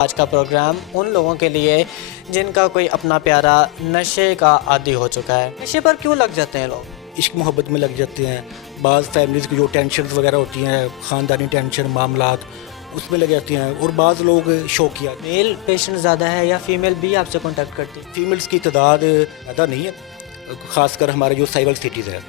आज का प्रोग्राम उन लोगों के लिए जिनका कोई अपना प्यारा नशे का आदी हो चुका है। नशे पर क्यों लग जाते हैं लोग? इश्क मोहब्बत में लग जाते हैं। बाज़ फैमिलीज़ की जो टेंशन वगैरह होती हैं, ख़ानदानी टेंशन मामलात, उसमें लग जाती हैं। और बाज़ लोग शौकिया। मेल पेशेंट ज़्यादा है या फीमेल भी आपसे कांटेक्ट करती है? फीमेल्स की तादाद ज़्यादा नहीं है, ख़ासकर हमारे जो साइबर सिटीज़ है।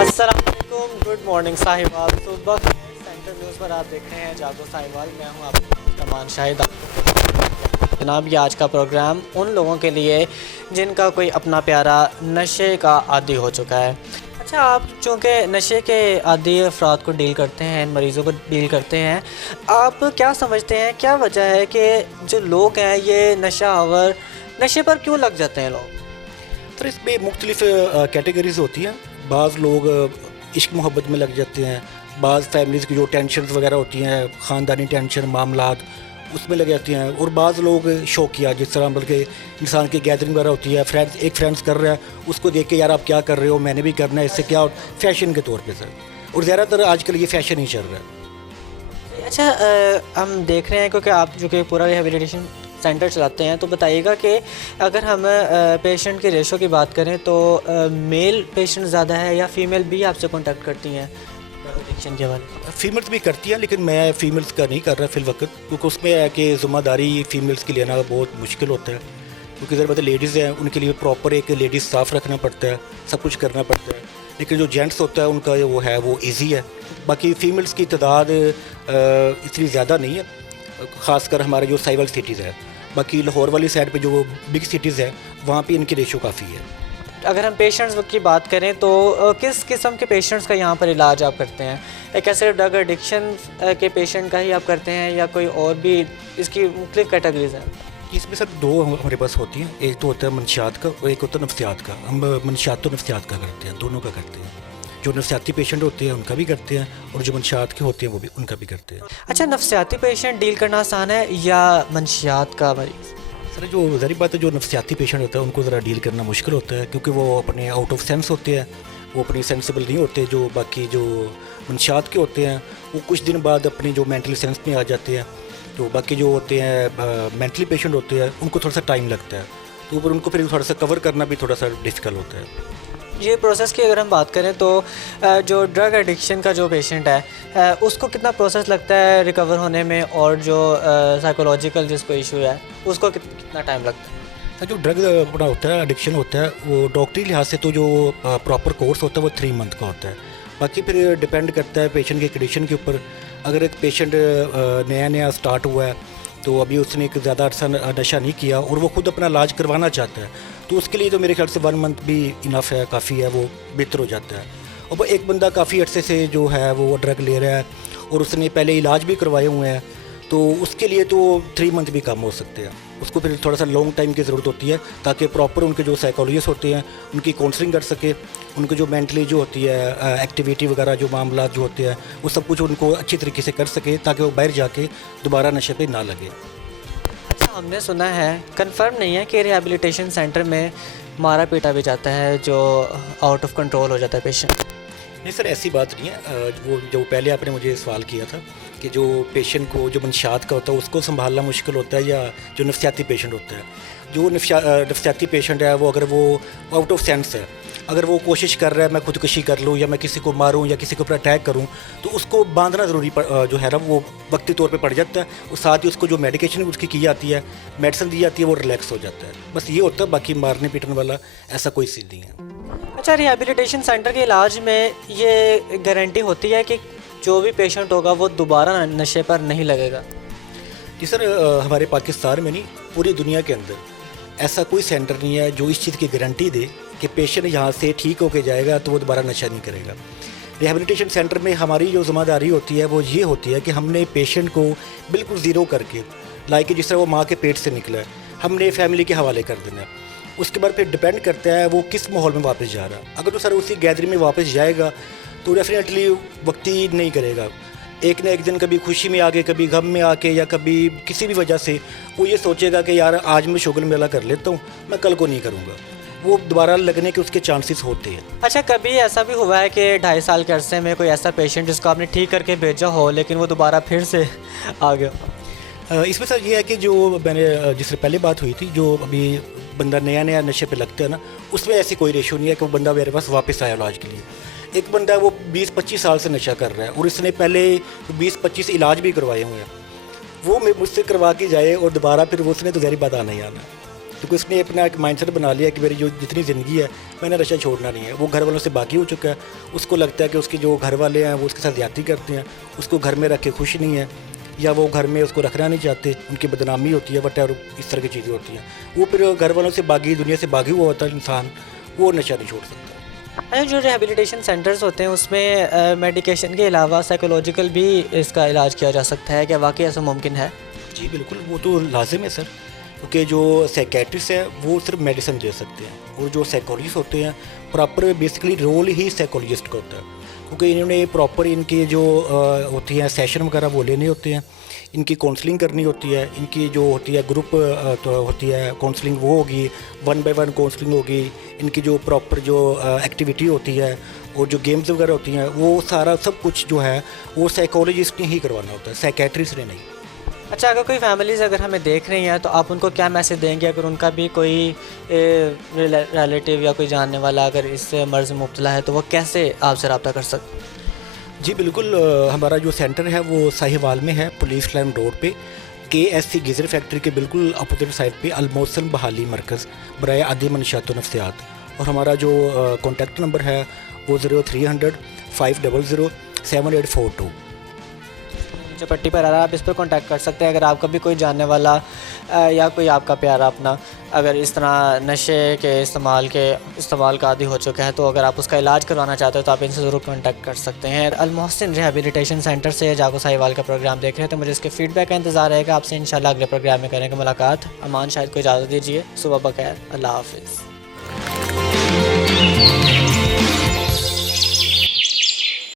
अस्सलामुअलैकुम, गुड मॉर्निंग साहिबाल। सुबह के सेंटर न्यूज़ पर आप देख रहे हैं जागो साहिबाल। मैं हूं आपका तमान शाहिद। जनाब, ये आज का प्रोग्राम उन लोगों के लिए जिनका कोई अपना प्यारा नशे का आदी हो चुका है। अच्छा, आप चूँकि नशे के आदी अफराद को डील करते हैं, इन मरीज़ों को डील करते हैं, आप क्या समझते हैं, क्या वजह है कि जो लोग हैं ये नशे पर क्यों लग जाते हैं लोग? तो इसमें मुख्तलिफ़ कैटेगरीज़ होती हैं। बाज़ लोग इश्क मोहब्बत में लग जाते हैं। बाज़ फैमिलीज़ की जो टेंशन वगैरह होती हैं, ख़ानदानी टेंशन मामलात, उसमें लग जाती हैं। और बाज़ लोग शौकिया, जिस तरह बल्कि इंसान की गैदरिंग वगैरह होती है, फ्रेंड्स कर रहा है, उसको देख के यार आप क्या कर रहे हो, मैंने भी करना है, इससे क्या फ़ैशन के तौर पे सर। और ज़्यादातर आजकल ये फ़ैशन ही चल रहा है। अच्छा, हम देख रहे हैं क्योंकि आप जो कि पूरा रिहेबिलिटेशन सेंटर चलाते हैं, तो बताइएगा कि अगर हम पेशेंट के रेशो की बात करें तो मेल पेशेंट ज़्यादा है या फ़ीमेल भी आपसे कांटेक्ट करती हैं एडिक्शन के हवाले? फ़ीमेल्स भी करती हैं, लेकिन मैं फ़ीमेल्स का नहीं कर रहा फ़िल वक्त, क्योंकि उसमें है कि ज़िम्मेदारी फ़ीमेल्स की लेना बहुत मुश्किल होता है। क्योंकि ज़रा मतलब लेडीज़ हैं, उनके लिए प्रॉपर एक लेडीज़ स्टाफ रखना पड़ता है, सब कुछ करना पड़ता है। लेकिन जो जेंट्स होता है उनका वो ईजी है। बाकी फ़ीमेल्स की तादाद इतनी ज़्यादा नहीं है, ख़ासकर हमारे जो साइबर सिटीज़ है। बाकी लाहौर वाली साइड पे जो बिग सिटीज़ है, वहाँ पे इनकी रेशो काफ़ी है। अगर हम पेशेंट्स की बात करें तो किस किस्म के पेशेंट्स का यहाँ पर इलाज आप करते हैं? क्या सिर्फ ड्रग एडिक्शन के पेशेंट का ही आप करते हैं या कोई और भी इसकी मुख्तलिफ कैटेगरीज हैं? इसमें सर दो हमारे पास होती हैं। एक तो होता है मनशियात का और एक होता है नफ्सियात का। हम मनशियात तो नफ्सियात का करते हैं, दोनों का करते हैं। जो नफ्सियाती पेशेंट होते हैं उनका भी करते हैं, और जो मनशियात के होते हैं वो भी उनका भी करते हैं। अच्छा, नफ्सियाती पेशेंट डील करना आसान है या मनशियात का मरीज़? सर जो ज़ाहिर बात है, जो नफ्सियाती पेशेंट होता है उनको ज़रा डील करना मुश्किल होता है, क्योंकि वो अपने आउट ऑफ सेंस होते हैं, वो अपनी सेंसिबल नहीं होते। जो बाकी जो मनशियात के होते हैं वो कुछ दिन बाद अपनी जो मेंटली सेंस में आ जाते हैं। तो बाकी जो होते हैं मेंटली पेशेंट होते हैं उनको थोड़ा सा टाइम लगता है, तो फिर उनको थोड़ा सा कवर करना भी थोड़ा सा डिफ़िकल्ट होता है। ये प्रोसेस की अगर हम बात करें तो जो ड्रग एडिक्शन का जो पेशेंट है उसको कितना प्रोसेस लगता है रिकवर होने में, और जो साइकोलॉजिकल जिसको इशू है उसको कितना टाइम लगता है? जो ड्रग अपना होता है, एडिक्शन होता है, वो डॉक्टरी लिहाज से तो जो प्रॉपर कोर्स होता है वो 3 मंथ का होता है। बाकी फिर डिपेंड करता है पेशेंट की कंडीशन के ऊपर। अगर एक पेशेंट नया स्टार्ट हुआ है, तो अभी उसने एक ज़्यादा अर्सा नशा नहीं किया और वो खुद अपना इलाज करवाना चाहता है, तो उसके लिए तो मेरे ख्याल से 1 मंथ भी इनफ है, काफ़ी है, वो बेहतर हो जाता है। और वो एक बंदा काफ़ी अर्से से जो है वो ड्रग ले रहा है और उसने पहले इलाज भी करवाए हुए हैं, तो उसके लिए तो 3 मंथ भी कम हो सकते हैं। उसको फिर थोड़ा सा लॉन्ग टाइम की ज़रूरत होती है, ताकि प्रॉपर उनके जो साइकोलॉजिस्ट होते हैं उनकी काउंसलिंग कर सके, उनको जो मेंटली जो होती है एक्टिविटी वगैरह जो मामला जो होते हैं वो सब कुछ उनको अच्छी तरीके से कर सके, ताकि वो बाहर जाके दोबारा नशे पे ना लगे। अच्छा, हमने सुना है, कंफर्म नहीं है, कि रिहेबिलिटेशन सेंटर में मारा पीटा भी जाता है, जो आउट ऑफ कंट्रोल हो जाता है पेशेंट। नहीं सर, ऐसी बात नहीं है। वो जो पहले आपने मुझे सवाल किया था कि जो पेशेंट को जो मनशियात का होता है उसको संभालना मुश्किल होता है या जो नफ्सियाती पेशेंट होता है। जो नफ्सियाती पेशेंट है, वो अगर वो आउट ऑफ सेंस है, अगर वो कोशिश कर रहा है मैं खुदकुशी कर लूँ या मैं किसी को मारूँ या किसी के ऊपर अटैक करूँ, तो उसको बांधना ज़रूरी जो है ना वो वक्ती तौर पे पड़ जाता है। और साथ ही उसको जो मेडिकेशन उसकी की जाती है, मेडिसिन दी जाती है, वो रिलैक्स हो जाता है। बस ये होता है, बाकी मारने पीटने वाला ऐसा कोई सीन नहीं है। अच्छा, रिहेबिलिटेशन सेंटर के इलाज में ये गारंटी होती है कि जो भी पेशेंट होगा वो दोबारा नशे पर नहीं लगेगा? जी सर, हमारे पाकिस्तान में नहीं, पूरी दुनिया के अंदर ऐसा कोई सेंटर नहीं है जो इस चीज़ की गारंटी दे कि पेशेंट यहाँ से ठीक होके जाएगा तो वो दोबारा नशा नहीं करेगा। रिहेबिलिटेशन सेंटर में हमारी जो ज़िम्मेदारी होती है वो ये होती है कि हमने पेशेंट को बिल्कुल ज़ीरो करके, लाइक जिस तरह वो माँ के पेट से निकला है, हमने फैमिली के हवाले कर देना है। उसके बाद फिर डिपेंड करता है वो किस माहौल में वापस जा रहा है। अगर तो सर उसी गैदरिंग में वापस जाएगा तो डेफिनेटली वक्ती नहीं करेगा, एक ना एक दिन कभी खुशी में आके, कभी गम में आके, या कभी किसी भी वजह से वो ये सोचेगा कि यार आज मैं शुगर मेला कर लेता हूँ, मैं कल को नहीं करूँगा। वो दोबारा लगने के उसके चांसेस होते हैं। अच्छा, कभी ऐसा भी हुआ है कि 2.5 साल के अरसे में कोई ऐसा पेशेंट जिसको आपने ठीक करके भेजा हो लेकिन वो दोबारा फिर से आ गया? इसमें सर ये है कि जो मैंने जिससे पहले बात हुई थी, जो अभी बंदा नया नया नशे पे लगता है ना, उसमें ऐसी कोई रेशो नहीं है कि वो बंदा मेरे पास वापस आया इलाज के लिए। एक बंदा वो 20-25 साल से नशा कर रहा है और इसने पहले 20-25 इलाज भी करवाए हुए हैं, वो मुझसे करवा के जाए और दोबारा फिर वो उसने तो ज़हरी बात आना ही आना, क्योंकि उसने अपना एक माइंडसेट बना लिया कि मेरी जो जितनी ज़िंदगी है मैंने नशा छोड़ना नहीं है। वो घर वालों से बागी हो चुका है, उसको लगता है कि उसके जो घर वाले हैं वो उसके साथ ज़्यादती करते हैं, उसको घर में रख के खुश नहीं है, या वो घर में उसको रखना नहीं चाहते, उनकी बदनामी होती है, और इस तरह की चीज़ें होती हैं। वो फिर घर वालों से बागी, दुनिया से बागी हुआ होता है इंसान, वो नशा नहीं छोड़ सकता। अच्छा, जो रिहैबिलिटेशन सेंटर्स होते हैं उसमें मेडिकेशन के अलावा साइकोलॉजिकल भी इसका इलाज किया जा सकता है, क्या वाकई ऐसा मुमकिन है? जी बिल्कुल, वो तो लाजिम है सर, क्योंकि जो साइकेट्रिस्ट है वो सिर्फ मेडिसिन दे सकते हैं, और जो साइकोलॉजिस्ट होते हैं प्रॉपर बेसिकली रोल ही साइकोलॉजिस्ट का होता है, क्योंकि इन्होंने प्रॉपर इनकी जो होती हैं सेशन वगैरह वो लेने होते हैं, इनकी काउंसलिंग करनी होती है, इनकी जो होती है ग्रुप तो होती है काउंसलिंग वो होगी, 1 बाय 1 काउंसलिंग होगी, इनकी जो प्रॉपर जो एक्टिविटी होती है और जो गेम्स वगैरह होती हैं, वो सारा सब कुछ जो है वो साइकोलॉजिस्ट ने ही करवाना होता है, साइकेट्रिस्ट ने नहीं। अच्छा, अगर कोई फैमिलीज़ अगर हमें देख रही हैं तो आप उनको क्या मैसेज देंगे अगर उनका भी कोई रिलेटिव या कोई जानने वाला अगर इस मर्ज़ में मुब्तला है, तो वो कैसे आपसे रब्ता कर सकते? जी बिल्कुल, हमारा जो सेंटर है वो साहिवाल में है, पुलिस लाइन रोड पे, KSC गीज़र फैक्ट्री के बिल्कुल अपोजिट साइड पे, अलमोसन बहाली मरकज़ बराए आदि मनशात व नफ्सियात। और हमारा जो कॉन्टैक्ट नंबर है वो 0300 500 7842। जो पट्टी पर आ रहा है आप इस पर कांटेक्ट कर सकते हैं। अगर आपका भी कोई जानने वाला या कोई आपका प्यारा अपना अगर इस तरह नशे के इस्तेमाल का आदी हो चुका है, तो अगर आप उसका इलाज करवाना चाहते हो तो आप इनसे ज़रूर कांटेक्ट कर सकते हैं। अलमोहसिन रिहैबिलिटेशन सेंटर से जागो साहिवाल का प्रोग्राम देख रहे हैं, तो मुझे इसके फीडबैक का इंतज़ार रहेगा। आपसे इंशाल्लाह अगले प्रोग्राम में करेंगे मुलाकात। अमान शाहिद को इजाज़त दीजिए। सुबह बखैर, अल्लाह हाफिज़।